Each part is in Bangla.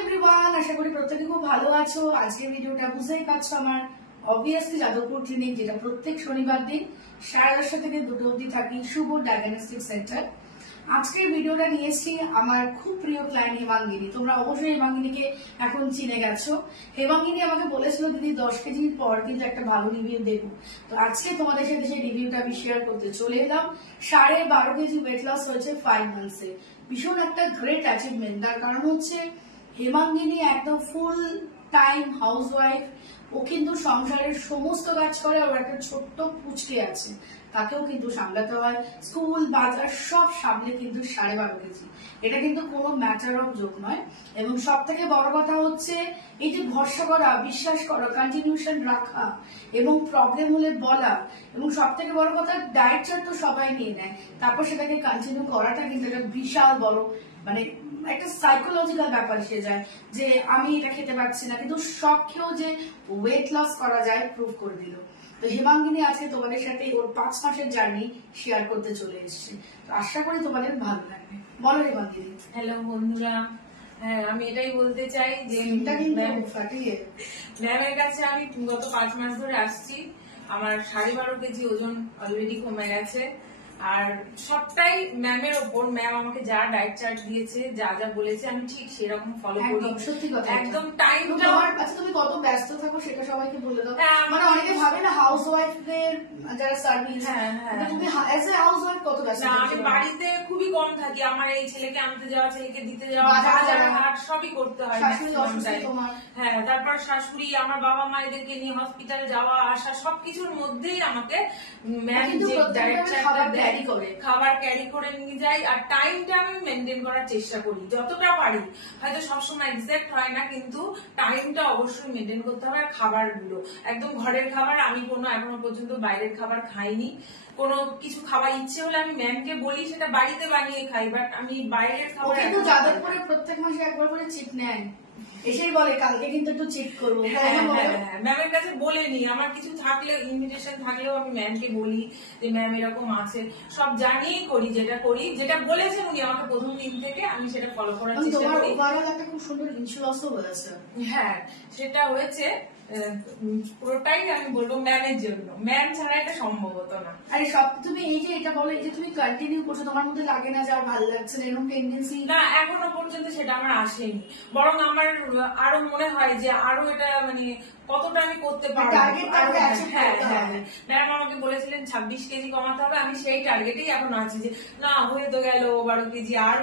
এভরিওয়ান, আশা করি প্রত্যেকে খুব ভালো আছো। আজকের ভিডিওটা বুঝতেই পারছো আমার অবভিয়াসলি যাদবপুর ক্লিনিক, যেটা প্রত্যেক শনিবার দিন 10:30 থেকে 2টো অবধি থাকি, শুভ ডায়াগনস্টিক সেন্টার। আজকের ভিডিওটা নিয়েছি আমার খুব প্রিয় ক্লায়েন্ট হেমাঙ্গিনী। তোমরা অবশ্যই হেমাঙ্গিনীকে এখন চিনে গেছো। হেমাঙ্গিনী আমাকে বলেছিল দিদি 10 কেজির পর কিন্তু একটা ভালো রিভিউ দেবো, তো আজকে তোমাদের সাথে সেই রিভিউটা আমি শেয়ার করতে চলে এলাম। 12.5 কেজি ওয়েট লস হয়েছে 5 মান্থসে। ভীষণ একটা গ্রেট অ্যাচিভমেন্ট। তার কারণ হচ্ছে হেমাঙ্গিনী একদম ফুল টাইম হাউস ওয়াইফ। ও কিন্তু সংসারের সমস্ত কাজ করে। ওর একটা ছোট্ট পুচকে আছে, তাকেও কিন্তু সামলাতে হয়। স্কুল বাজার সব সামলে কিন্তু 12.5 কেজি। এটা কিন্তু কোনো ম্যাটার অফ জোক নয়। এবং সব থেকে বড় কথা হচ্ছে এই যে ভরসা করা, বিশ্বাস করা, কন্টিনিউশন রাখা এবং প্রবলেম হলে বলা, এবং সব থেকে বড় কথা ডায়েট চার্ট তো সবাই নিয়ে নেয়, তারপর সেটাকে কন্টিনিউ করাটা কিন্তু একটা বিশাল বড় মানে একটা সাইকোলজিক্যাল ব্যাপার এসে যায় যে আমি এটা খেতে পারছি না, কিন্তু সব খেয়েও যে ওয়েট লস করা যায় প্রুভ করে দিল। তো হেমাঙ্গিনী আজকে তোমাদের সাথে ওর 5 মাসের জার্নি শেয়ার করতে চলে এসেছে। তো আশা করি তোমাদের ভালো লাগবে। বলো হেমাঙ্গিনী। হ্যালো বন্ধুরা, হ্যাঁ আমি এটাই বলতে চাই যে ম্যামের কাছে আমি গত 5 মাস ধরে আসছি। আমার 12.5 কেজি ওজন অলরেডি কমে গেছে। আর সবটাই ম্যামের ওপর। ম্যাম আমাকে যা ডায়েট চার্ট দিয়েছে, যা যা বলেছে আমি ঠিক সেরকম ফলো করি। সত্যি কথা, একদম টাইমটা। আচ্ছা তুমি কত ব্যস্ত থাকো সেটা সবাইকে বলে দাও। মানে অনেকে ভাবে না হাউস ওয়াইফদের যারা সার্ভিস, তুমি এজ এ হাউস ওয়াইফ কত ব্যস্ত? আমি বাড়িতে খুবই কম থাকি। আমার এই ছেলেকে আনতে যাওয়া, ছেলেকে দিতে যাওয়া, বাজার হাট সবই করতে হয়। হ্যাঁ, তারপর শাশুড়ি, আমার বাবা মা এদেরকে নিয়ে হসপিটাল যাওয়া আসা, সবকিছুর মধ্যেই আমাকে ম্যাম যে ডায়েট চার্টটা দেয় খাবার ক্যারি করে নিয়ে যাই। আর টাইমটা আমি মেনটেন করার চেষ্টা করি যতটা পারি। হয়তো সবসময় এক্সাক্ট হয় না, কিন্তু টাইমটা অবশ্যই মেনটেন করতে হবে। আর খাবারগুলো একদম ঘরের খাবার। আমি কোনো এখনো পর্যন্ত বাইরের খাবার খাইনি। কোনো কিছু খাবার ইচ্ছে হলে আমি ম্যামকে বলি সেটা বাড়িতে বানিয়ে খাই, বাট আমি বাইরের খাবার কিন্তু যাদের করে প্রত্যেক মাসে একবার করে চিট নেয়, এসেই বলে কালকে কিন্তু একটু চিট করবো। ম্যামের কাছে বলে নি। আমার কিছু থাকলে, ইনভিটেশন থাকলেও আমি ম্যামকে বলি যে ম্যাম এরকম আছে। সব জানিয়েই করি, যেটা করি, যেটা বলেছেন উনি আমাকে প্রথম দিন থেকে, আমি সেটা ফলো করার চেষ্টা করি। একটা খুব সুন্দর ইনসুরেন্সও হয়েছে। হ্যাঁ, সেটা হয়েছে পুরোটাই আমি বলবো ম্যামের জন্য। ম্যাম ছাড়া এটা সম্ভব হতো না। আরে সব তুমি এই যে এটা বলো, এই যে তুমি কন্টিনিউ করছো, তোমার মধ্যে লাগে না যে আর ভালো লাগছে না এরকম টেন্ডেন্সি? না, এখনো পর্যন্ত সেটা আমার আসেনি। বরং আমার আরো মনে হয় যে আরো এটা মানে কতটা আমি করতে পারবো। ম্যাম আমাকে বলেছিলেন 26 কেজি কমাতে হবে। আমি সেই টার্গেটেই এখন আছি যে না, হয়ে তো গেল 12 কেজি, আর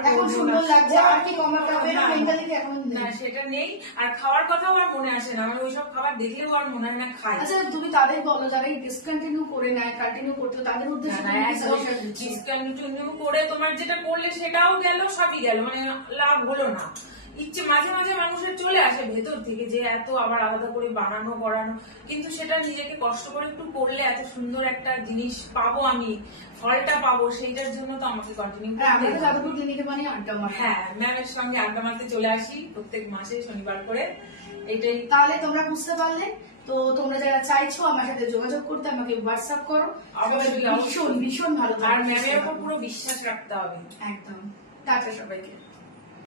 না সেটা নেই। আর খাওয়ার কথাও আর মনে আসে না, আমার ওইসব খাবার দেখলেও আর মনে হয় না খাই। আচ্ছা তুমি তাদের বলো যারা ডিসকন্টিনিউ করে নেয়, কন্টিনিউ করতে, তাদের উদ্দেশ্যে ডিসকন্টিনিউ করে তোমার যেটা করলে সেটাও গেল, সবই গেল, মানে লাভ হলো না। ইচ্ছে মাঝে মাঝে মানুষের চলে আসে ভেতর থেকে যে এত আবার আলাদা করে বানানো করানো, কিন্তু সেটা নিজেকে কষ্ট করে একটু করলে এত সুন্দর একটা জিনিস পাবো, আমি ফলটা পাবো, সেইটার জন্য তো আমাকে কন্টিনিউ করতে হবে। হ্যাঁ, ম্যামের সঙ্গে আড্ডা মারতে চলে আসি প্রত্যেক মাসে শনিবার করে। এটাই। তাহলে তোমরা বুঝতে পারলে তো, তোমরা যারা চাইছো আমার সাথে যোগাযোগ করতে আমাকে হোয়াটসঅ্যাপ করো। অবশ্যই ভীষণ ভীষণ ভালো। আর ম্যামের উপর পুরো বিশ্বাস রাখতে হবে। একদম। টাটা সবাইকে।